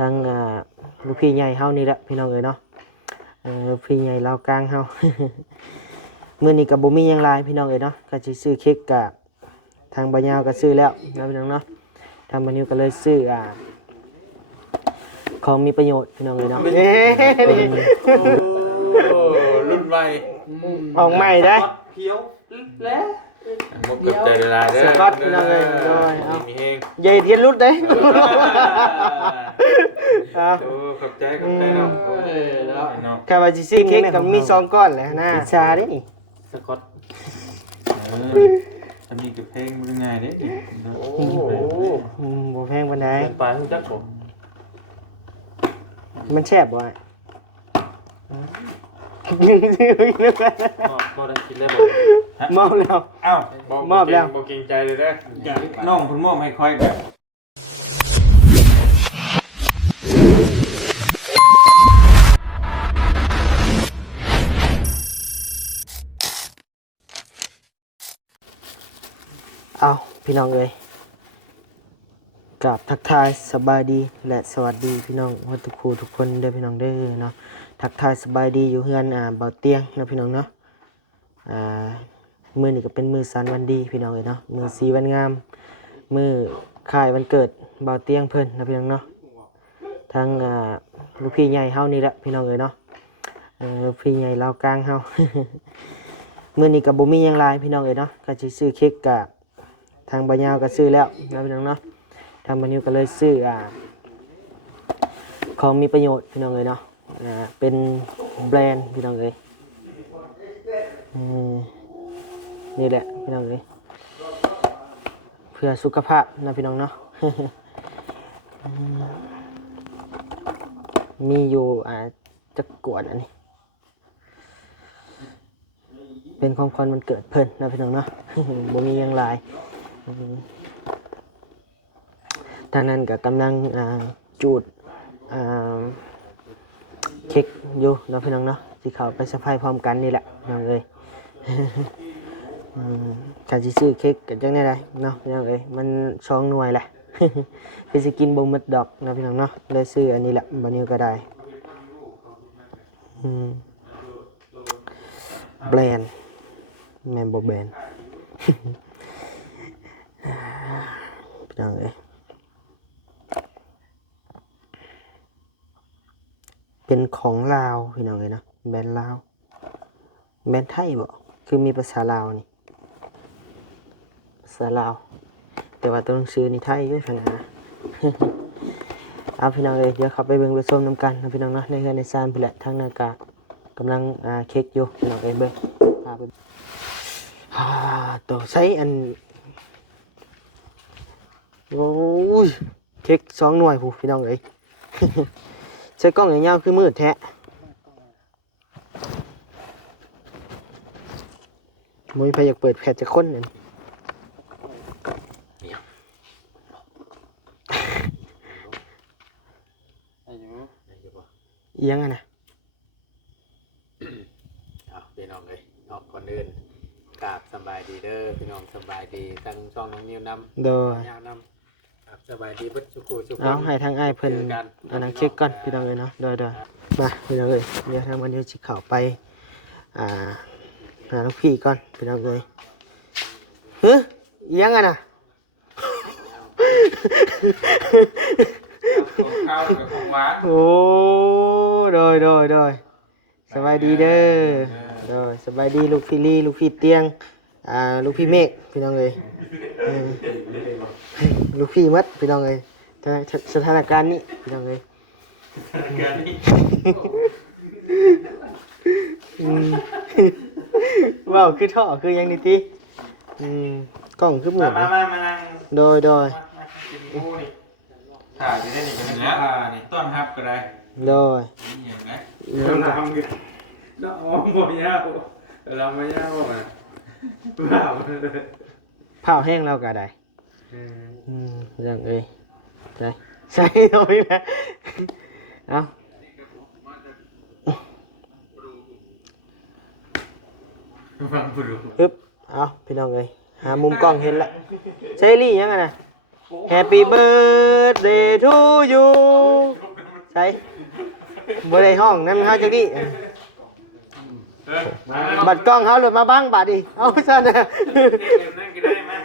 ทั้งลูกพี่ใหญ่เฮานี่แหละพี่น้องเอ้ยเนาะลูกพี่ใหญ่ลาวกลางเฮา มื้อนี้ก็บ่มีหยังหลายพี่น้องเอ้ยเนาะก็สิซื้อเค้กกับทางบ่ยาวก็ซื้อแล้วนะพี่น้องเนาะทางบ่นิวก็เลยซื้อของมีประโยชน์พี่น้องเอ้ยเนาะ โอ้รุ่นไว ออกใหม่ได้ เพียวแล้วงบกับใจเวลาเด้อ สก๊อตพี่น้องเอ้ยโดยเอา มีเฮง ใหญ่เทียนรุดเด้ เอา โอ้ขอบใจเนาะเนาะ ก็ว่าสิซื้อเค้กก็มี2ก้อนแหละนะพิซซ่าเด้นี่ สกอตจะมีกับเพลงมันง่ายเด้โอ้ บ่แพงปานใด ปลายจักผม มันแซ่บบ่อะ ก็ได้กินได้บ่ มอบแล้ว เอ้าม อบแล้ว บ่เกรงใจเลยเด้อน้องเพิ่นมอบให้ค่อยเด้อ เอาพี่น้องเอ้ยกราบทักทายสบายดีและสวัสดีพี่น้องทุกคู่ทุกคนเด้อพี่น้องเด้อเนาะทักทายสบายดีอยู่เฮือนเบาเตียงนะพี่น้องเนาะมื้อนี้ก็เป็นมื้อสันวันดีพี่น้องเอ้ยเนาะมื้อสีวันงามมื้อคล้ายวันเกิดเบาเตียงเพิ่นนะพี่น้องเนาะทั้งลูกพี่ใหญ่เฮานี่แหละพี่น้องเอ้ยเนาะลูกพี่ใหญ่ลาวกลางเฮา มื้อนี้ก็บ่มีหยังหลายพี่น้องเอ้ยเนาะก็สิซื้อเค้กกับทางบ่ยาวก็ซื้อแล้วนะพี่น้องเนาะทางบ่นิวก็เลยซื้อของมีประโยชน์พี่น้องเอ้ยเนาะเป็นแบรนด์พี่น้องเอ้ยนี่แหละพี่น้องเอ้ยเพื่อสุขภาพนะพี่น้องเนาะ มีอยู่จักกวดอันนี้เป็นของขวัญวันเกิดเพิ่นนะพี่น้องเนาะ บ่มีหยังหลายทางนั้นก็กำลังจูดเค้กอยู่เนาะพี่น้องเนาะสิเข้าไปสะพายพร้อมกันนี่แหละน้องเอ้ย การสิซื้อเค้กก็จังได๋ได้เนาะพี่น้องเอ้ยมัน2หน่วยแหละ คือสิกินบ่หมดดอกนะพี่น้องเนาะเลยซื้ออันนี้แหละบ่นิวก็ได้แบรนด์แม่นบ่แบรนด์ พี่น้องเอ้ยเป็นของลาวพี่น้องเอ้ยนะแบรนด์ลาวแบรนด์ไทยบ่คือมีภาษาลาวนี่ภาษาลาวแต่ว่าตัวหนังสือนี่ไทยอยู่คั่นนะ เอาพี่น้องเอ้ยเดี๋ยวเข้าไปเบิ่งไปชมนํกันนะพี่น้องเนาะในเฮือนในซานพุ่นแหละทางหน้ากากำลังเค้กอยู่พี่น้องเอ้ยเบิ่งพาไปตัวใช้อันโอ้ยเค้ก2หน่วยผู้พี่น้องเอ้ย ใช้กล้องยาวๆคือมืดแท้บ่มีใครอยากเปิดแพทจะคนนั่น อีหยังอ่ะนะ พี่น้องเอ้ยออกก่อนอื่นกราบสบายดีเด้อพี่น้องสบายดีทั้งช่องน้องนิวนำ โดย ยาวนำครับสบายดีเบิดสุขุสุข เอาให้ทางอ้ายเพิ่นอันนั้นเค้กก่อนพี่น้องเอ้ยเนาะโดยมาพี่น้องเอ้ยเดี๋ยวทางมันเดี๋ยวสิเข้าไปหาลูกพี่ก่อนพี่น้องเอ้ยอีหยังอ่ะนะ ของข้าวกับของหวาน โอ้โดยสบายดีเด้อโดยสบายดีลูกพี่ลี่ลูกพี่เตียงลูกพี่เมฆพี่น้องเอ้ยลูกพี่มัดพี่น้องเอ้ยสถานการณ์นี้พี่น้องเอ้ย ว้าวคือท่อคือยังนี่ติกล้องคือหมด มานั่ง โดย ถ่ายจะได้นี่กันแล้วนี่ต้อนรับก็ได้ โดย นี่อย่างไรต้อนรับกันน้องบ่ยาวเราไม่ยาวอ่ะว้าว ผ้าแห้งเราก็ได้ยังเอ้ยใส่เอาอีกแล้วเอา ฟังผู้ดู ฮึบเอาพี่น้องเอ้ยหามุมกล้องเห็นละเซรี่ยังไงนะ Happy birthday to you ใช่บ่ได้ห้องนั่นเฮาจักดิบัดกล้องเฮาหลุดมาบ้างบาดดิเอาซั่นน่ะ นั่นก็ได้มั้ย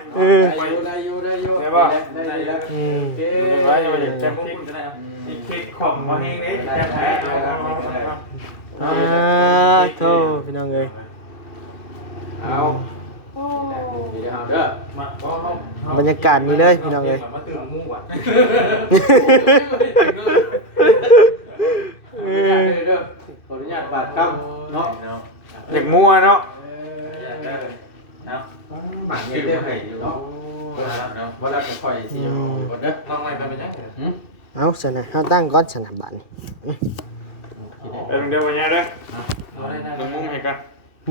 ได้อยู่ได้บ่ได้แล้ว เก็บไว้อย่าแจมพุ่นก็ได้อีกเค้กของบ่เฮงเด้แจมให้โธ่พี่น้องเอ้ย เอาเด้อบ รรยากาศนี้เลยพี่น้องเอ้ย มาตื่นมู่ว่ะ ขออนุญาตบาดคำเนาะ เด็กมั่วเนาะ เนาะบาดเจ็บได้อยู่เนาะบ่ได้ค่อยสิบ่เด้อ ลองไว้กันไปจัง เอาซั่นน่ะเฮาตั้งก่อนซั่นน่ะบาดนี้ เดี๋ยววันนี้เด้อลงมุ้งให้กัน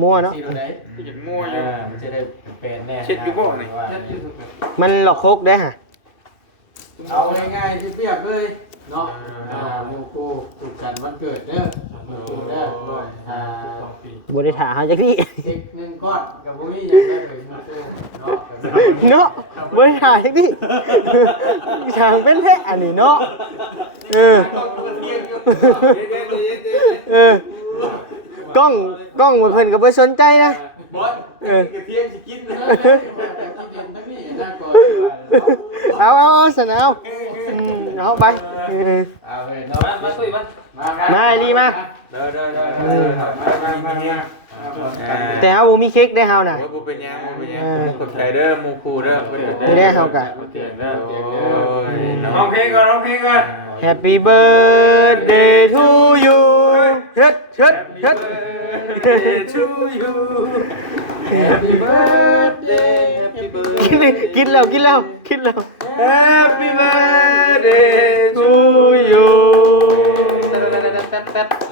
มั่วเนาะ สิได้ อยากมั่วอยู่ มันจะได้เป็นแน่ เช็ดอยู่บ่นี่ มันหลอกโคกได้ฮะ เอาง่ายๆที่เปรียบเลยเนาะหมู่กูสุขสันต์วันเกิดเด้อหมู่กูเด้อบ่ได้ถ่าเฮาจักดิ เด็กหนึ่งก้อนกับบุ้ยยังได้เลยหมู่กูเนาะ เนาะบ่ได้ถ่าจักดิทางเป็นแท้อันนี้เนาะเออ เออกล้องมันเพิ่นก็บ่สนใจนะ บอส เออ กระเทียมสิกินนะทั้งนี้น่าก่อน เอาสนเอาเอาไป เอาเฮ้ยเนาะมาตุ้ยมา มาดีมา เด้อมา แต่เฮาบ่มีเค้กได้เฮาน่ะ บ่เป็นยังบ่เป็นยังคนไทยเด้อหมู่คู่เด้อ นี่แหละเฮากะ เตียงเด้อโอ้ยน้องเพลงก่อนน้องเพลงก่อน Happy birthday to you เฮ็ด to you Happy birthday Happy birthday กินแล้ว Happy birthday to you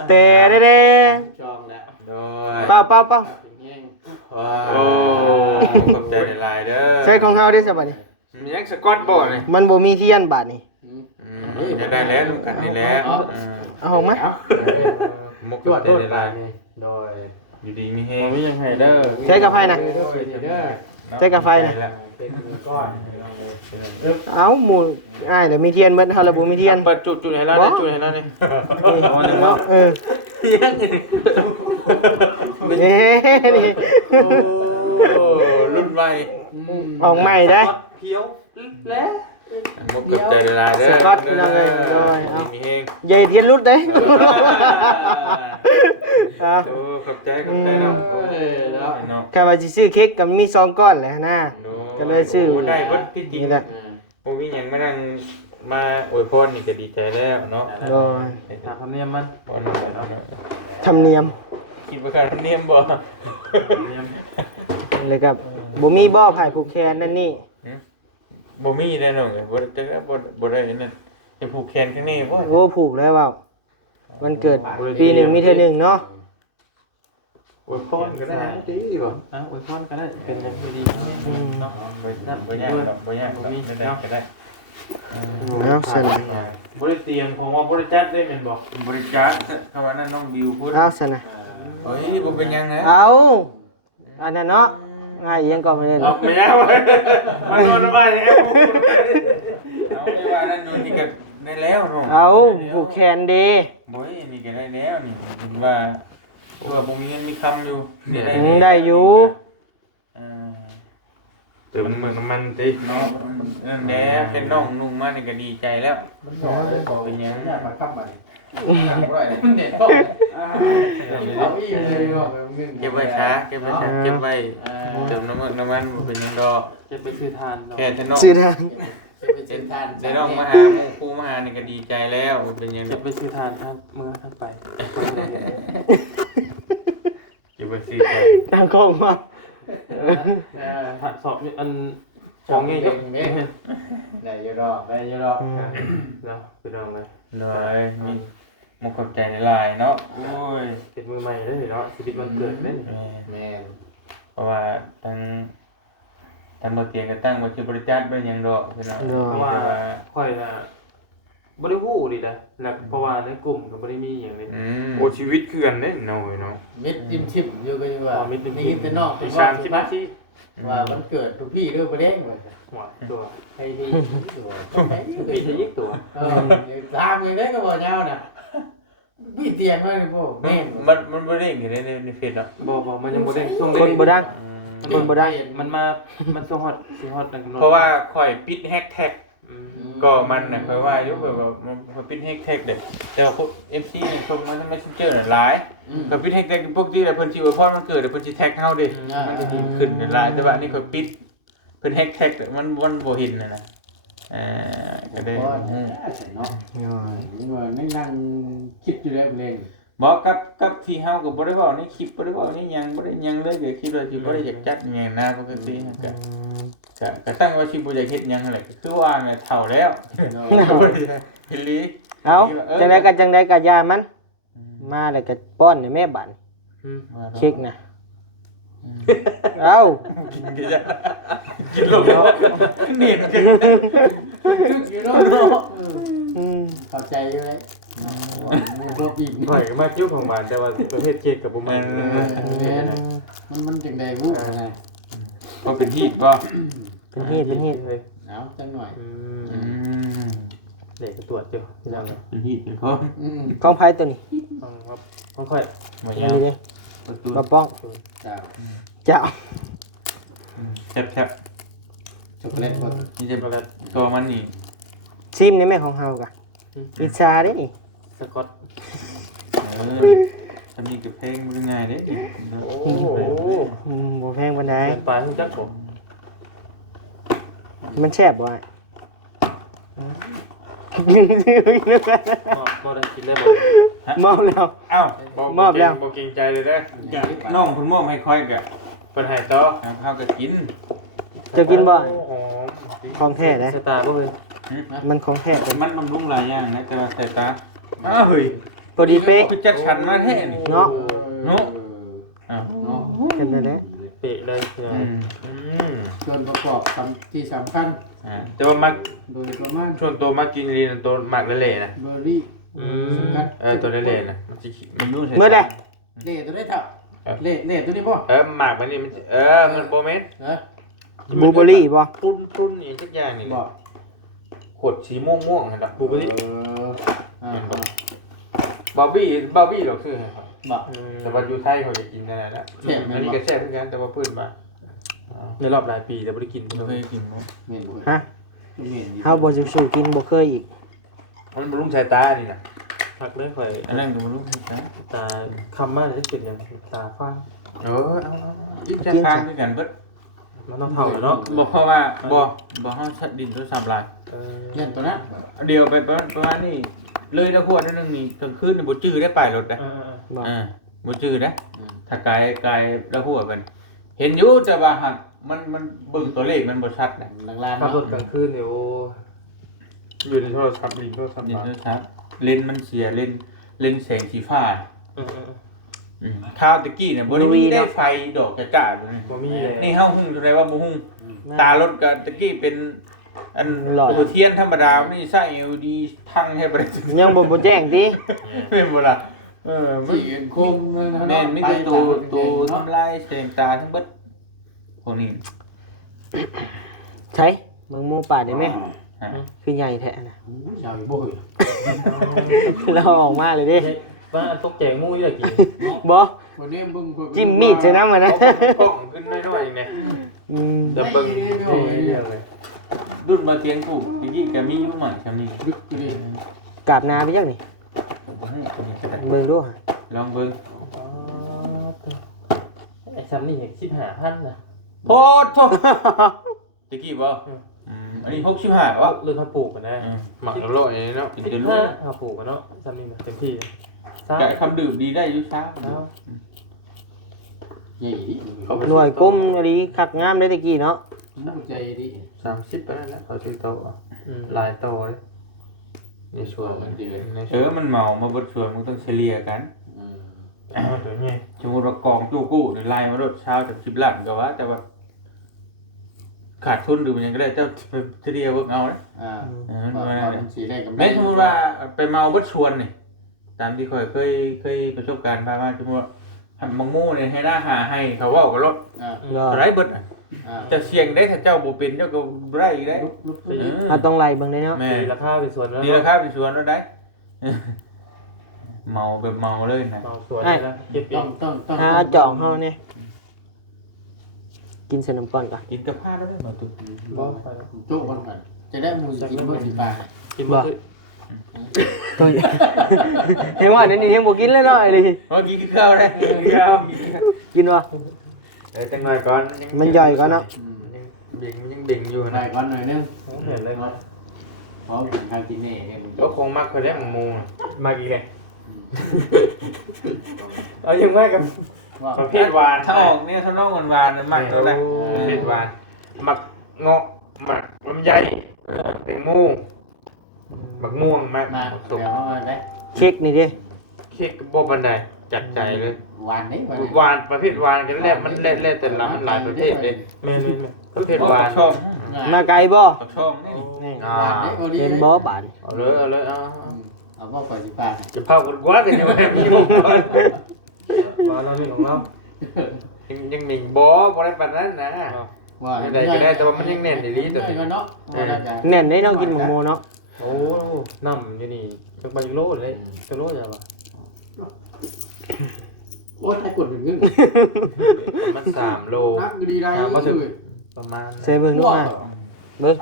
แต่เด้ จองแล้ว โดย เป้า เป็นแง่ง โอ้ขอบใจหลายๆเด้อ ใช้ของเฮาได้ซะบัดนี้ มียังสกอตบ่นี่ มันบ่มีเทียนบาดนี้ จะได้แล้วทุกกันนี่แหละ เอาออกมา มุก จวด ใจ โดด หลาย นี่โดย อยู่ดีมีแฮง มียังไงเด้อ ใช้กับไฟนะ เด้อ ใช้กับไฟนะ เป็นก้อน เอาหมู่อ้ายเดี๋ยวมีเทียนเบิดเฮาแล้วบ่มีเทียน เปิดจุดให้แล้วนี่จุดให้แล้วนี่ นี่เนาะนี่นี่ โอ้รุ่นใหม่ ออกใหม่ได้ เพียวแล้ว มุกใจหลายเด้อ สกอตนั่นเลยโดยเอา มีแฮง อย่าให้เทียนรุดเด้เอา โอ้ขอบใจเนาะ เออเนาะ เนาะ แค่ว่าสิซื้อเค้กก็มี2ก้อนแหละนะ ก็เลยซื้อ ได้เบิดที่จริง นี่แหละ โอ้มีหยังมานั่งมาอวยพรนี่ก็ดีใจแล้วเนาะ โดย ถามคำเนียมมัน พรเนาะ ธรรมเนียม คิดว่าการเนียมบ่ เลยครับบ่มีบ่อไผ่ผูกแขนนั่นนี่ บ่มีแน่นอนบ่ได้บ่ได้นั่นจะผูกแขนข้างนี้บ่ โอ้ผูกแล้วเปล่ามันเกิดปีหนึ่งมีเท่านึงเนาะ อวยพรก็ได้ ดีบ่อวยพรก็ได้เป็นอย่างดี เนาะบ่ยากดอกบ่ยากดอกได้ก็ได้ เอาสนะ บ่ได้เตรียมของว่าบ่ได้จัดได้แม่นบ่บ่ได้จัดคำว่านั้นน้องบิวพูด เอาสนะ เฮ้ยบ่เป็นหยังนะ เอาอันนั้นเนาะง่ายยังก่อนมาเลย เอาไม่เอามานอนบ้านแล้วเอาไม่ว่านั่นนู่นนี่ก็ได้แล้วน้อง เอาผูกแขนดี บ่ยนี่ก็ได้แล้วนี่ว่าบ่มีเงินมีคำอยู่ ได้อยู่ เติมมือน้ำมันติเนาะนั่นแหละเป็นน้องนุ่งมานี่ก็ดีใจแล้ว มันหน่อยเป็นยังอยากมาค้ำมามันเด็ดพ่อเอาอีกเลยว่า เก็บไว้ช้าเก็บไว้ช้าเก็บไว้เติมน้ำมันบ่เป็นหยังดอก จะไปซื้อทาน แค่ถ้าน้อง ซื้อทาง จะไปซื้อทาน ได้น้องมาหาหมู่ครูมาหานี่ก็ดีใจแล้วบ่เป็นหยังด จะ อก ไปซื้อทานท่านเมื่อท่านไป เก็บไว้ซื้อใจ ตามของมา สอบอันของเงี้ยได้เยอะดอกได้เยอะดอกแล้วไปลองเลย เลยมีมุกขอบใจหลายๆเนาะโอ้ย เป็นมือใหม่ได้เนาะชีวิตมันเกิดเล่นแม่ เพราะว่าทางบ่เตียงก็ตั้งบ่สิบริจาคเบิ่งหยังดอกพี่น้อง เพราะว่าค่อยนะบริวูดีนะแล้วเพราะว่าในกลุ่มก็บริมีอย่างนี้ โอ้ชีวิตคือกันเด้เนาะเนาะ มิดทิมทิมอยู่ก็อยู่ว่า มิดทิม นี่เป็นนอกเป็น 30นาที ว่ามันเกิดทุกพี่เรื่องประเด็นเลย หัวตัว ไอ้ที่ตัวไอ้ที่ ปีจะยิกตัว ตามอย่างนี้ก็บอกเจ้าน่ะพี่เตียงมาเลยพวกแม่ มันบ่ได้อยู่ในเฟซอ่ะ บ่มันยังบ่ได้ช่วง คนบ่ดัง คนบ่ได้ มันมามันช่วงฮอตสิฮอตนั่นกำหนด เพราะว่าข่อยปิดแฮชแท็กก็มันน่ะข่อยว่าอยู่แบบว่ามันปิดแฮชแท็กเด้แต่ว่าพวก FC นี่ส่งมาทาง Messenger น่ะหลายก็ปิดแฮชแท็กพวกที่เพิ่นสิอวยพรวันเกิดเพิ่นสิแท็กเฮาดิมันจะขึ้นหลายแต่ว่านี่ข่อยปิดเพิ่นแฮชแท็กมันบ่เห็นน่ะนะก็ได้ เนาะนั่งคิดอยู่แล้วเพลง บอกกับที่เฮาก็บ่ได้เว้าในคลิปบ่ได้เว้าในหยังบ่ได้หยังเลยก็คิดว่าสิบ่ได้อยากจัดหยังนะปกตินะก็ตั้งว่าสิบ่อยากเฮ็ดหยังนั่นแหละก็คือว่าเนี่ยเฒ่าแล้วบ่ได้เฮ็ดลี เอาจังไดก็ยามัน มาแล้วก็ป้อนให้แม่บัดเค้กนะเอา กินลงแล้วนี่ อยู่เนาะ เข้าใจอยู่เลยพวกปีก ข่อยก็มาคิ้วของมันแต่ว่าประเภทเค้กกับบ่แม่น มันจังไดวุ้ไง บ่เป็นฮีตบ่ เป็นเหตุ เลย เอาจังหน่อย เด็กก็ตรวจอยู่พี่น้อง เป็นฮีตเป็นของ ของไผตัวนี้ ต้องค่อย บ่ นี่ ยาว เด้ ประตู บ่ป้อง จ้า เจ้า แซ่บ ช็อกโกแลตบด ๆนี่จะตัวมันนี่ ซิมนี่แม่ของเฮากะพิซซ่าเด้นี่ สกอต ทำนี่กับเพลงบ่ง่ายเด้ โอ้ บ่แพงปานใด เดินไปรู้จักผม มันแซ่บบ่อ้าย มอได้กินได้บ่ เมาแล้ว เอ้าม อบแล้ว บ่เกรงใจเลยเด้อ น้องเพิ่นมอบให้ค่อยก็ เพิ่นให้ต่อ เฮาก็กิน จะกินบ่ หอม ของแท้เด้ สตาร์บ่เฮ้ย มันของแท้ แต่มันบำรุงหลายอย่างนะแต่ว่าสายตาเฮ้ย พอดีเป๊ะ คือจัดสรรมาแท้นี่ เนาะ อ้าว เนาะ กันได้แล้ว เปะเลยพี่น้อง ส่วนประกอบที่สำคัญ แต่ว่ามัก โดยประมาณ ช่วงตัวมักกินลีนตัวมักเละๆนะ เบอร์รี่สกัด ตัวเละๆนะมันสิมันยุ่ง มื้อใด เล่ตัวได้เท่าเล่ตัวนี้บ่ หมากมันนี่มันมันโปรเมส เออบ ลูเบอร์รี่บ่ ปุ้นนี่สักอย่างนี่ บ่ ขวดสีม่วงๆนะครับ บูเบอรี่ บาร์บี้หรอกคือครับ บ่ แต่ว่าอยู่ไทยเขาจะกินได้แล้วอันนี้ก็แซ่บเหมือนกันแต่ว่าพื้นบ้าน ในรอบหลายปีแต่บ่ได้กิน เราเคยกินมั้ง เมนบ่ ฮะ เมน เฮาบ่สิสู่กินบ่เคยอีก มันบำรุงสายตานี่นะ พักเลยข่อย อันนั้นบำรุงสายตา ตาคำมากจะเป็นอย่างตาฟ้าง เอายึดจะทางด้วยกันเบิด มันต้องเท่าเนาะ บอกเพราะว่าบ่ห้องชัดดินโทรศัพท์ลาย เล่นตัวนั้น เดียวไปประมาณนี้เลยแล้วพวกนั้นนี่กลางคืนนี่บ่จื้อได้ป้ายรถนะ บ่ บ่จื้อนะถ้ากายแล้วหัวกันเห็นอยู่แต่ว่าหักมันเบิ่งตัวเลขมันบ่ชัดนะ ลาง ขับรถกลางคืนเนี่ยโอ้อยู่ในโทรศัพท์ดิโทรศัพท์ ดิน มา โทรศัพท์เลนส์มันเสียเลนส์แสงสีฟ้าข้าวตะกี้เนี่ยบ่ได้มีได้ไฟดอกจ้าๆเลย บ่มีเลย นี่เฮาฮู้เท่าใดว่าบ่ฮู้ตารถก็ตะกี้เป็นอัน หลอด ตัวเทียนธรรมดานี่ใช้ LED ทั้งให้บ่ได้ ยังบ่แจ้งติ เป็นบ่ล่ะมัน ที่โคม แม่นมีแต่ตัวทำลายแสงตาทั้งเบิดพวกนี้ ใช่มึงหมูป่าได้ไหม ฮะ คือใหญ่แท้นะ ชาวบ่อย เราออกมาเลยดิ ว่าตกใจงูอยู่กี่ บ่ คนนี้บึ้ง จิ้มมีดใส่น้ำมันนะ กล้องขึ้นน้อยๆนี่ อืม จะเบิ่งเรื่องเลยรุ่นมาเตียงกูตะกี้ก็มีอยู่หม่ซำนี้ ดึกดิ กราบนาไปยังนี่ บ่ฮู้ตัวนี้ก็ได้ เบิ่งดูฮะ ลองเบิ่ง ไอ้ซ้ำนี่เห็น15,000นะ โพดโทตะกี้บ่อันนี้65วะ เรื่องเขาปลูกกันนะ หมักอร่อยเนาะเป็นตัวลูก เขาปลูกกันเนาะซ้ำนี่เต็มที่ กะคำดื่มดีได้อยู่ช้า ใหญ่ดิ หน่วยก้มอะไรคักงามได้ตะกี้เนาะ มุ่งใจดิ 30ไปนั่นแหละเขาชื่อโตหลายโตเลยในช่วงมันดีในช่วง มันเมามาบดส่วนมันต้องเฉลี่ยกัน เดี๋ยวนี้ สมมุติว่ากองจู้กู้หรือไล่มารถเช้าจาก10ล้านก็ว่าแต่ว่าขาดทุนหรือมันยังก็ได้เจ้าเฉลี่ยเบิ่งเอานะ มันสีได้กำไร แม้สมมุติว่าไปเมาบดชวนนี่ตามที่เคยประสบการณ์มาว่าสมมุติว่ามังมูเนี่ยให้หน้าหาให้เขาเว้ากับรถ ก็ ไรเบิดน่ะ จะเสี่ยงได้ถ้าเจ้าบ่เป็นเจ้าก็บ่ได้อีกได้ เราต้องไล่เบิ่งได้เนาะ แม่ ตีราคาเป็นส่วนแล้ว ดีราคาเป็นสวนแล้วได้เมาแบบเมาเลยนะ เมาส่วนเลยนะเก็บ ต้อง หาจองเฮาเนี่ยกินเสนน้ำก่อนก่อน กินกับผ้าแล้วได้มาตุ บ่ไปแล้ว จุก่อนจะได้มูสิกินเบอร์สิปลา กินบ่ ตัวใหญ่เห็นว่าเดี๋ยวนี้ยังบ่กินเลยเนาะไอ้นี่ เมื่อกี้กินข้าวได้ข้าว กินบ่ จังหน่อยก่อน มันย่อยก่อนเนาะ มันยังดิ่งอยู่ ได้ นะ ก่อนหน่อยนึง เห็นเลยเนาะ พร้อมกินข้าวกินนี่เนี่ย ก็คงมักเคยได้หมู มากี่แกเอายังไม่กับ ว่า ประเภทหวาน ถ้าออกเนี่ยถ้าน้องหวานๆมักตัวได้ประเภทหวานหมักเงาะหมักลำไยแตงโมหมักม่วงมาก มา สุก เดี๋ยวเอาได้ เค้กนี่ดิ เค้กบ่บันไดจัดใจเลย หวานนี่ หวานประเภทหวานกันแรกมันเล่นแต่ละมันหลายประเภทเลย แม่นี่ ประเภทหวานชอบ มาไกลบ่ ชอบนี่ นี่ หวานนี่โอดี เห็นบ่บาด เอาเลยเอาเลยเอา เอาบ่ก่อนสิปลา จะเผากันกว่ากันยังไงมีมุมก่อน มาเรานี่ของเรา ยังหนิงบ่ได้ปานนั้นนะ ว่า ได้ก็ได้แต่ว่ามันยังแน่นอีหลีตัวนี้ ก็เนาะ แน่นได้น้องกินหมูโมเนาะ โอ้น้ำอยู่นี่จักบาโลเลยจักโลอย่าบ่ โอ้ยให้กดถึงนึง มัน3โล นักดีได้เลย ประมาณ ใส่เบิ่งดูมาเบิ่ง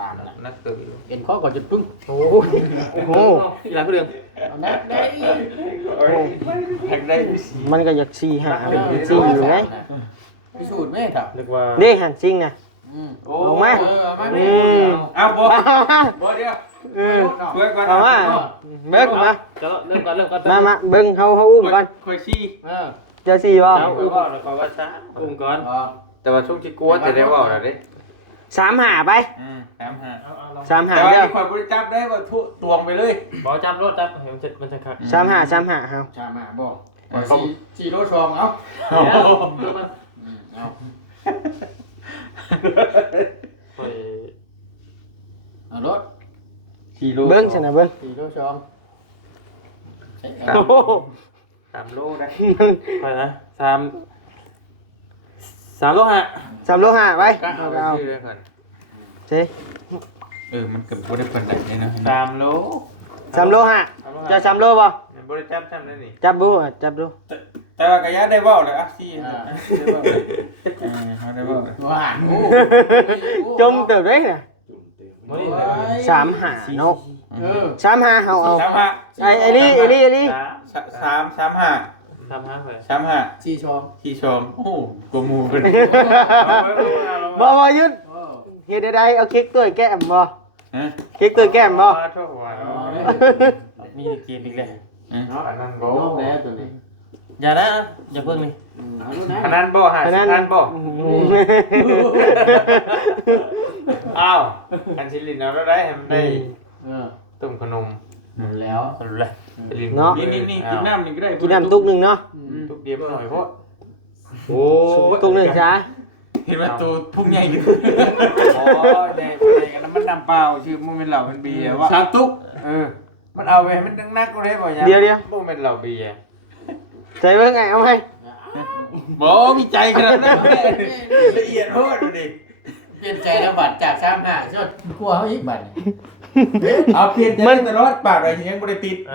นักตื่น เห็นข้อก่อนจุดปึ้ง โอ้ โอ้โห อีหลังก็เรื่อง นักได้ แพ็กได้ มันก็อยากซี่หาซี่อยู่ไง พิสูจน์ไหมครับ นึกว่า เด้หันจริงนะ เอาไหม เอาบ่ มา บ่เดี๋ยว เออ ช่วยก่อน เอามาเบิ่งมา จะเริ่มก่อนมาเบิ่งเฮาอุ้มก่อน ค่อยชี้ เจะซี่บ่ เอาอุ้มแล้วก็ว่าช้าอุ้มก่อน แต่ว่าช่วงที่กลัวจะได้ว่าน่ะเด้ 3หาไป 35 3หา แต่ว่า เด้อ ที่ข่อยบ่ได้จับได้ว่าตวงไปเลย บ่จับรถจับเห็นมันจะคัก 3หาเฮา ชามาบอกสี่โลชองเอาเอา ค่อย เอารถ 4โล เบิ่งซั่นน่ะเบิ่ง สี่โลชอง โอ้โห 3โลได้ ค่อยนะ3โล5 3โลหาไป เอา เอา ชื่อได้ก่อน เซ่ มันเกือบบ่ได้ปานใดเลยนะ 3โล 3โลหาจะ3โลบ่ มันบ่ได้จับจำได้นี่ จับดูจับดู แต่ว่ากะยะได้เว้าเลยอ่ะซี่ได้เว้าเลยเฮาได้เว้าเลย ว่า จมเติบได้น่ะ บ่นี่ 3หาเนาะ 3หาเฮาเอา 35 ไอ้ลี่ 35 35ค่อย 35 สี่ชอง ที่ชมโอ้กว่าหมู่เพิ่น บ่หยุดเฮ็ดได้เอาเค้กตัวแก้มบ่ ฮะ เค้กตัวแก้มบ่ โทษว่ามีเกมอีกแล้ว อันนั้นบ่ รอบแล้วตัวนี้ อย่านะอย่าเพิ่งนี่ อันนั้นบ่50,000บ่อ้าวกันสิลินเอาได้ให้มันได้ต้มขนม แล้ว สรุปเลย ลินนี่กินน้ำนี่ก็ได้ กินน้ำตุกหนึงเนาะ ตุกเดียวหน่อยเพราะ โอ้ ตุกหนึงจ้า เห็นว่าตัวพุ่งใหญ่อยู่อ๋อแดงกันน้ำมันน้ำเปล่าชื่อมันเป็นเหล้าเป็นเบียร์ว่า สามตุ๊ก มันเอาไปให้มันนักก็ได้บ่ยัง เดี๋ยว มันเป็นเหล้าเบียร์ ใจเบิ่งไงเอาให้ บ่มีใจขนาดนั้นละเอียดโคตรดิ เปลี่ยนใจแล้วบัตรจากสามห้าชดกลัวเขาอีกบัตร เอาเปลี่ยนใจตลอดปากอะไรยังบ่ได้ติด เ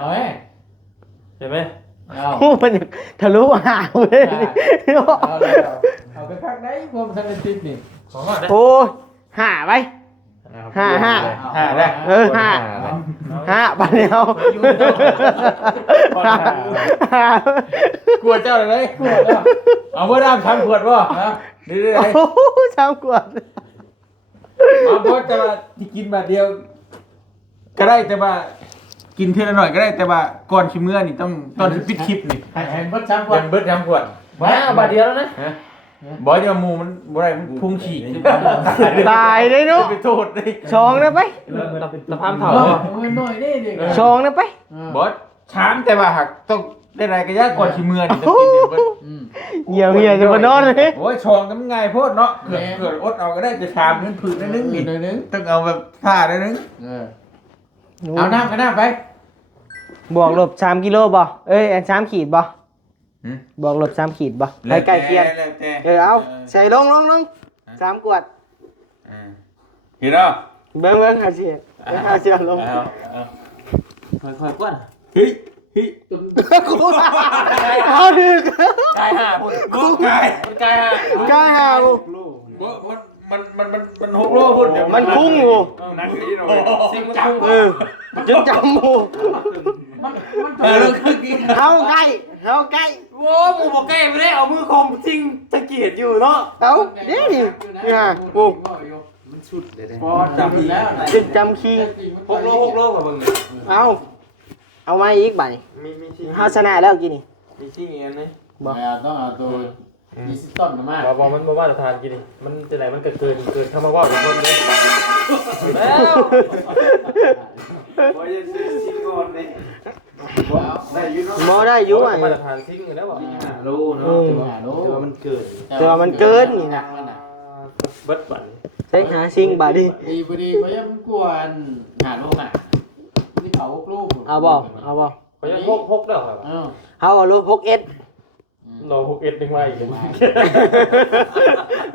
อาไหม เห็นไหม เอา โอ้มันทะลุหางเลย เอาเลยเอาไปพักได้ผมทันเป็นติดนี่ ของก่อนนะ โอ้ยหาไป ห้า ห้าได้ ห้าปันเดียวห้าก ลัวเจ้าเลยกลัวแล้วเอาเมื่อน้ำทำขวดบ่นี่ได้ โอ้โหช้ำกวด เอาเพราะแต่ว่าที่กินแบบเดียว ก็ได้แต่ว่ากินเท่าหน่อยก็ได้แต่ว่าก่อนชิมเมื่อนี่ต้องตอนที่ปิดคลิปนี่ ให้เบิดสามขวด เบิดทำขวด มาบาทเดียวแล้วนะ บอกจะมูมันบ่ได้มันพุ่งฉีก ตายเลยเนาะ ไปโทษเลย ชองนะไป ตะพามเผา หน่อยนี่ดิ ชองนะไป บอสช้ามแต่ว่าหักต้องได้ไรก็ยากก่อนชิมเมื่อนี่ต้องกินเนี่ยเบิด เหี่ยวจะมานอนเลย โอ้ยชองกันง่ายโพดเนาะเกิดอดเอาก็ได้จะชามนั้นผืนนึงนี่ หน่อยนึง ต้องเอาแบบผ้าได้นึง เอาน้ำก็น้ำไป บวกลบ3กิโลบ่เอ้ย3ขีดบ่บวกลบ3ขีดบ่ใกล้เคียงเอาใส่ลง 3 กวด เห็นเนาะ เบิ่งหาเสียหาเสียลง ค่อยๆกวนเฮ้ยเอาดึก กายห่าพุ่นบ่กายมันกายห่า กายหาบ่ บ่มัน6โลพุ่นเดี๋ยว มันคุ้งอยู่ นั่งนี่หน่อยซิงจัง จนจำหมู่ เลิกคือกิน เฮาใกล้โอ้หมูบ่ใกล้บ่ได้เอามือคมซิงตะเกียดอยู่เนาะ เอานี่นี่ฮะโอ้ มันสุดเลยเด้ พอจับแล้ว จึงจำคี 6โลกับเบิ่ง เอามาอีกใบ มีที่ เฮาชนะแล้วกินนี่ มีที่เงี้ยนี่ ต้องเอาตัวดิจิตอลมา บอกมันมาตรฐานกินนี่มันจะไหนมันเกินคำว่าทุกคนเลยแล้ว บ่ยังซิงก่อนนี่ได้อยู่เนาะ บ่ได้อยู่อ่ะ มาตรฐานซิ่งอยู่แล้วบอก รู้เนาะแต่ว่ามันเกิด แต่ว่ามันเกินนี่นะ เบิดบัน ใช้หาซิงบาดดิ ดีพอดีเพราะยังกวนหาโลกอ่ะนี่เขาลูก เอาบ่ เขายังพกแล้วครับ เฮาเอารถ6S เราพกเอ็ดนึงมาอีกเลย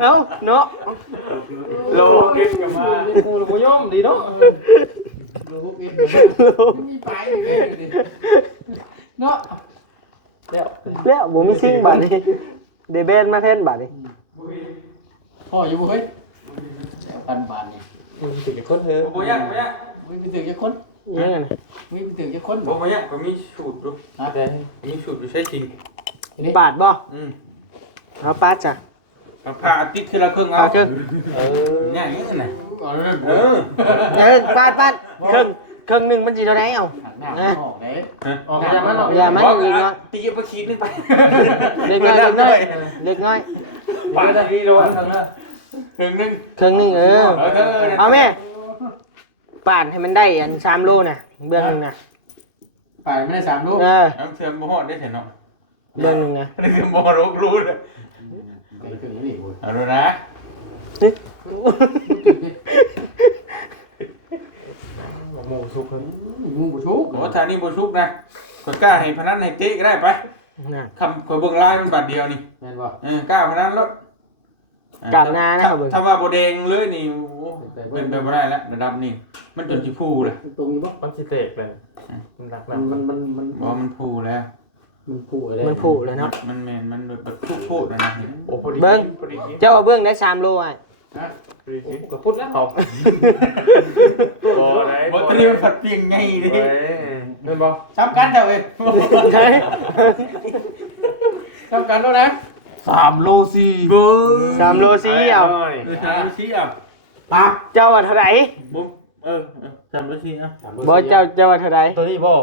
เอ้าเนาะ เราเอ็ดกันมากูเราบ่ยอมดีเนาะ ลูกอีกมีไปเลยเนาะ แล้วบ่มีซิงบาดดิเดเบนมาแทนบาดดิ พ่ออยู่บ่เฮ้ยปันนี่ มึงติดกับคนเธอ บ่ยากบ่ยาก มึงไปถึงจะคน ยังไง มึงไปถึงจะคน บ่ยากก็มีสูตรดู แต่ มีสูตรอยู่ใช้จริง บาดบ่ เอา เอาปาดจ้ะ ผ่าติดทีละครึ่งเอา เอาครึ่ง อย่างนี้น่ะ ก่อนนั้น ปาดครึ่งหนึงมันสิเท่าไหร่เอา หน้าออกเลย ออกจากมันหรอก อย่ามันอีกเนาะ ตีไปขีดนึงไป เล็กน้อย ปาดที่โดนทั้งนั้น ครึ่งนึง ครึ่งหนึงเอาแม่ปาดให้มันได้อัน3โลน่ะเบื้องหนึงน่ะ ไปไม่ได้3ลูก น้ำเสื่อมบ่ฮอดได้เห็นเนาะ เบื้องหนึงน่ะ นี่คือบ่รู้เลย ไปถึงนี่โว้ย เอาดูนะ หมูสุกเลย มึงบ่ชุก โอ้ทางนี้บ่ชุกนะก็กล้าให้พนันให้เตะก็ได้ไป น่ะ คำข่อยเบิ่งลายมันบาทเดียวนี่ แม่นบ่ กล้าพนันรถ กราบหน้านะเบิ่ง ถ้าว่าบ่แดงเลยนี่โอ้เป็นไปบ่ได้แล้วระดับนี้มันจนสิพูเลย ตรงนี้บ่ มันสิเตกเลยมันหนัก มัน บ่มันพูแล้ว มันผูเลย มันผูเลยเนาะ มันแม่นมันแบบพูดนะนะ โอ้พอดีพอดี เจ้าเอาเบื้องได้3โลอ่ะ ก็พูดแล้วเขาบ่ไหน บ่ตรีมันผัดเปียงไงดิ เงินบ่ ซ้ำกันเถอะเว้ย ใช่ ซ้ำกันแล้วนะ 3โล4บ่ 3โล4เอา 3โล4อ่ะ ปาก เจ้าว่าเท่าไหร่ บ่3โล4อ่ะ บ่เจ้าว่าเท่าไหร่ ตัวนี้บ่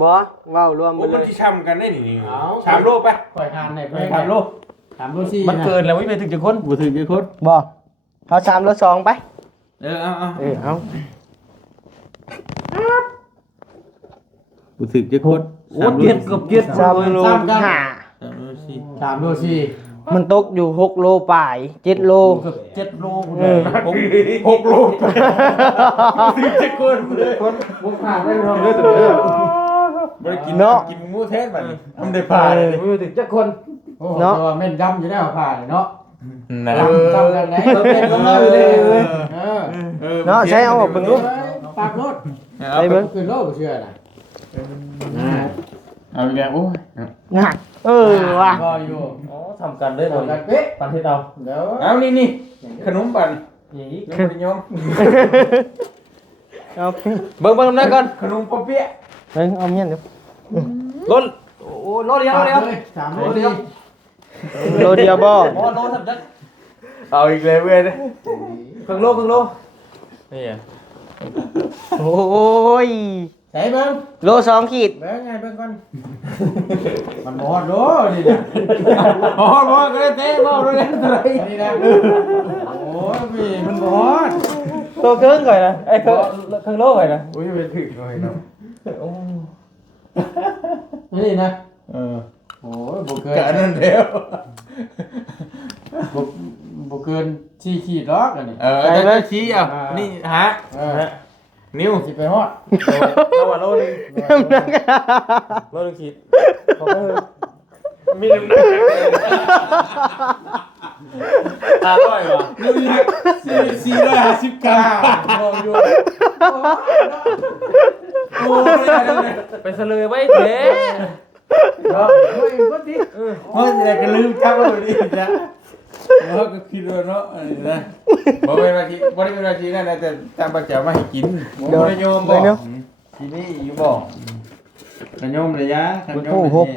บ่เว้ารวม โอ้ ไปเล มัน ย สิช้ำกันได้นี่3โลไป ข่อยทานได้ไป3โล3โล4 มันเกินแล้วไม่ไปถึงจะคนบ่ถึงจะคน บ่เอา3โล2ไป เอา เอา บ่ถึงจะคน โอ้เกียดเกือบเกียด 3โล5 3โล4 มันตกอยู่6โลปลาย7โล เกือบ7โล 6โลถึงจะคนเลย บ่ผ่านได้เนาะ บ่ได้กินกินหมูแท้บัดนี้ทำได้ผ่านเลย ไม่ถึงจะคน โอ้เนาะแม่นดำอยู่ได้ผ่านเนาะ นะ ดำกันไหนเต้นลงเลย เนาะใช้เอาออกเบิ่งดู ปากรถ ไปเบิ่ง ขึ้นโลบ่เชื่อน่ะ เอาอีกแล้วโอ้ย น่ะว่ะ ก็อยู่ อ๋อทำกันได้หม บ่ ด กันเป๊ะ ปันที่เรา เดี๋ยว เอานี่ขนมปั่น อย่างนี้ ยังบ่ได้ยอม เอา เบิ่งน้ำหนักก่อน ขนมปอเปี๊ยะ เฮ้ยเอาเมียนเดี๋ยว ล้นโอ้โลเดียวโลเดียว 3โลเดียว โลเดียวบ่ โอ้โลทำจัดเอาอีกเลยเว้ยครึ่งโลนี่อ่ะ โอ้ย ใส่เบิ่ง โล2ขีด เบิ่งไงเบิ่งก่อนมันบ่ฮอดโลนี่นะ อ๋อบ่ก็ได้เตะบ่ได้เล่นอะไร นี่นะโอ้ยพี่มันบ่ฮอด โลครึ่งก่อนนะไอ้ครึ่งโลก่อนนะ โอ้ยเป็นถึงหน่อยเนาะ นี่นะ เออ โอ้ยบ่เกิน กะนั่นแล้ว บ่เกิน4ขีดหรอกอันนี้ จะชี้อ่ะนี่ฮะนิ้ว สิไปฮอด ระหว่างโลนึงโลนึงขีดมีน้ำหนัก 500ว่ะ 450 กรัม บอกอยู่โอ้ยไปเสลยไว้เด้ เนาะเฮ้ยก็ดิ เฮ้ยแต่ก็ลืมจับแล้วนี่จ้ะเราก็คิดว่าเนาะอันนี้นะบ่เป็นว่าที่บ่ได้เป็นว่าที่นั่นนะแต่ตามประจามาให้กินบ่ได้โยมบ่ที่นี่อยู่บ่กระโยมระยะกระโยมเ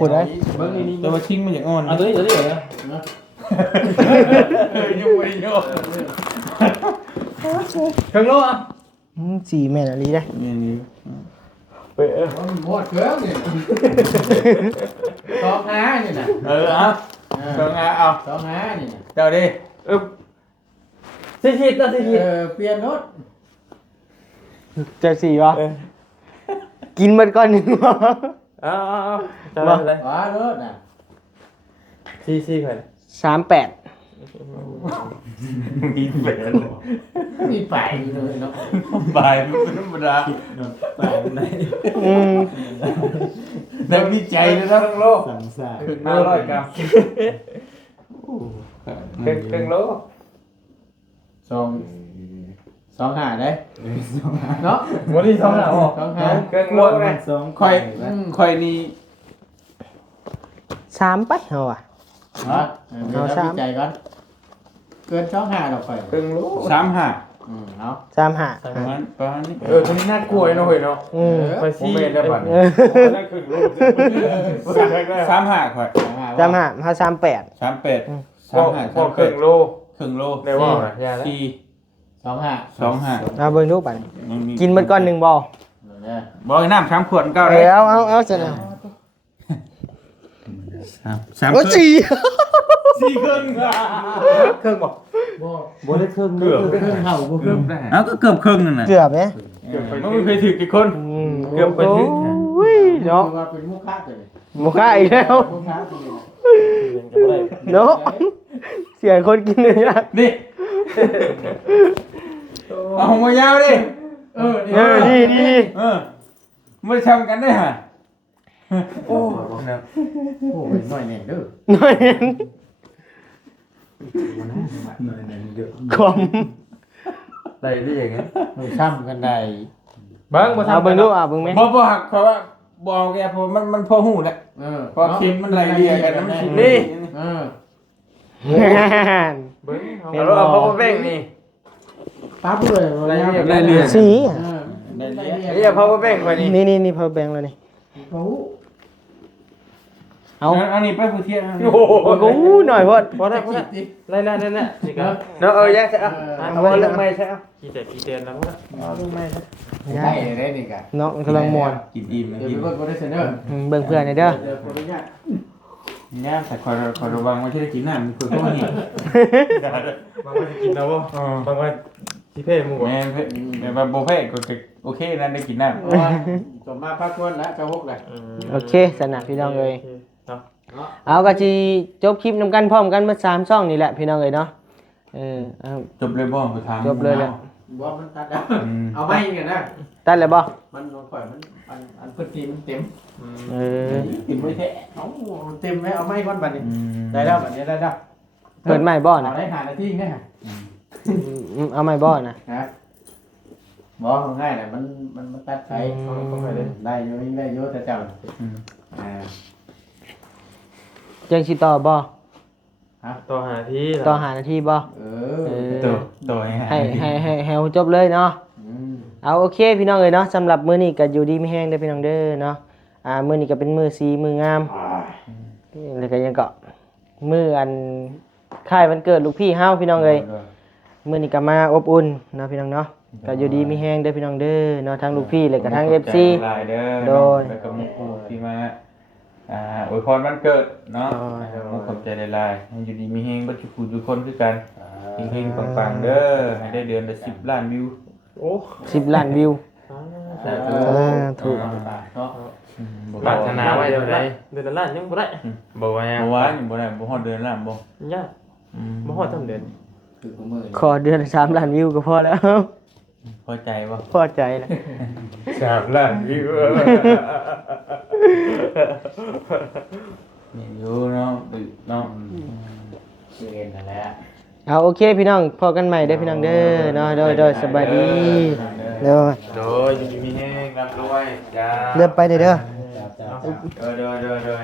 บิ่งนี่ตัวชิงมันอย่างอ่อน เอาตัวนี้เหรอยุ่งบ่ได้โยม ครึ่งโลอ่ะ สีแม่นอะไรได้ นี่ ไปเออ มันหมดเครื่องนี่สองหานี่น่ะ เอาเบิ่งเอา สองหานี่น่ะ เจ้าดิ สิคิดนะสิคิด เปลี่ยนรถ จะสีวะกินมันก่อนหนึ่งวะ เอาจะมาเลย ขวารถน่ะ ซี่ก่อน 38 มีแฟน มีไปเลยเนาะ บายมันเป็นธรรมดา ไปไหน ได้วิจัยแล้วทั้งโลก สั่งสา 500 กรัม ครึ่งโล สองหาได้เนาะ วันนี้2หาออก สองหา ครึ่งโลไง ค่อยนี่ 3ไปเอาอ่ะ เดี๋ยวเราวิจัยก่อนเกินช่องหาเราไป ครึ่งโล 35 เนาะ 35 ประมาณนี้ คนนี้น่ากลัวเนาะเฮ้ยเนาะ ไปซี่ได้ป่ะ ได้ครึ่งโล35ค่อย 35เฮา38 38 พอครึ่งโล ครึ่งโล ได้ว่านะยาแล้ว สองหา 25 เอาเบิ่งดูบัดกินมันก่อนหนึ่งบ่ เนี่ย บ่น้ำ3 ขวดเก่าเลย เอาจะเอา 3 โอ้จี 4ครึ่ง ครึ่งบ่ บ่ได้เครื่องเกือบเครื่องเห่าบ่เครื่อง เอ้าก็เกือบครึ่งนั่นน่ะ เกือบไหม มันไม่เคยถือกี่คน เกือบไปถึง อุ้ยเนาะ ว่าเป็นมุกค้าเลย หมูค่าอีกแล้ว มุกค้าเลย เนาะเสียคนกินเลยนะ นี่เอาหัวยาวดิ นี่ ไม่ทำกันได้ฮะโอ้ โอ้ยน้อยแน่เด้อ หน่อยคอม ได้ได้ยังไง มันซ้ำกันได้ บ้างมา เอา ทำ เบิ่งดูเบิ่งไหม บ่หักเพราะว่าบอกแกเพราะมันพอหูแหละเพราะเค็มมันไหลเรียกันน้ำชิ้นนี่ เบิ้งเอาพ่อแบ่งนี่ ปั๊บเลย ไหลเรีย สี นี่พ่อแบ่งไปนี่ นี่พอแบงแล้วนี่ โอ้ เอา อันนี้ไปผู้เที่ยว โอ้โห โอ้โหหน่อยพอด พอได้พอได้ไล่นี่ครับเนาะแยกใช่เอาเรื่องไม่ใช่กี่เต็นแล้วเอาเรื่องไม่ใช่ ได้ได้นี่กัน เนาะกำลังมวน กินอิ่ม เดี๋ยว กิน ไปกดได้เซ็นเดอร์ เบิ่งเพื่อนหน่อยเด้อ เดี๋ยวขออนุญาต เนี่ยแต่คอยระวังว่าที่ได้กินน้ำมันคือพวกนี้ บางวันจะกินแล้วบ่บางวันที่เพ่หมู แม่แม่แบบโบเฟ่ก็โอเคนั่นได้กินน้ำ จบมาพักคนแล้วจะหกเลย โอเคสนับพี่น้องเลยเอาก็สิจบคลิปนำกันพร้อมกันเมื่อ3ช่องนี่แหละพี่น้องเอ้ยเนาะเอา จบเลยบ่คือทาง จบเลยแหละ บอกมันตัดเอาไม่กันนะ ตัดเลยบ่ มันลงก่อนมันพื้นที่มันเต็ม กินไม่แท้ เอาเต็มไหมเอาไม่ก้อนบัดนี้ได้แล้วบัดนี้ได้แล้ว เปิดใหม่บ่ เอา นะ ได้หานาทีไง เอาใหม่บ่นะ ฮะบอกง่ายเลยมันตัดไปได้เยอะได้เยอะแต่เจ้า จังสิต่อบ่ ต่อหาที่ ต่อหานาทีบ่ ตัว ให้จบเลยเนาะเอาโอเคพี่น้องเอ้ยเนาะสำหรับมื้อนี้ก็อยู่ดีมีแฮงเด้อพี่น้องเด้อเนาะมื้อนี้ก็เป็นมื้อสีมื้องามแล้วก็ยังก็มื้ออันค่ายวันเกิดลูกพี่เฮาพี่น้องเอ้ยมื้อนี้ก็มาอบอุ่นเนาะพี่น้องเนาะก็อยู่ดีมีแฮงเด้อพี่น้องเด้อเนาะทั้งลูกพี่และก็ทั้ง FC โดยแล้วก็มุกที่มาอวยพรวันเกิดเนาะมุกขอบใจหลายๆให้อยู่ดีมีแฮงบ่จุกทุกคนคือกันเฮงๆปังๆเด้อให้ได้เดือนละ10 ล้านวิว โอ้ 10 ล้านวิวถูก ปรารถนาไว้เดี๋ยวได้เดือนละล้านยังบ่ได้บ่ว่ายัง บ่ว่านี่บ่ได้บ่ฮอดเดือนล้านบ่ ยากบ่ฮอดทำเดือน คือมือ ขอเดือนละ3ล้านวิวก็พอแล้ว พอใจบ่ พอใจแล้ว 3ล้านวิว นี่อยู่เนาะเนาะ เงินนั่นแหละ เอาโอเคพี่น้องพอกันใหม่เด้อพี่น้องเด้อเนาะโดยสบายดีเด้อ โดยอยู่มีแห้งรับรวยจ้า เริ่มไปเด้อ จ้า โดย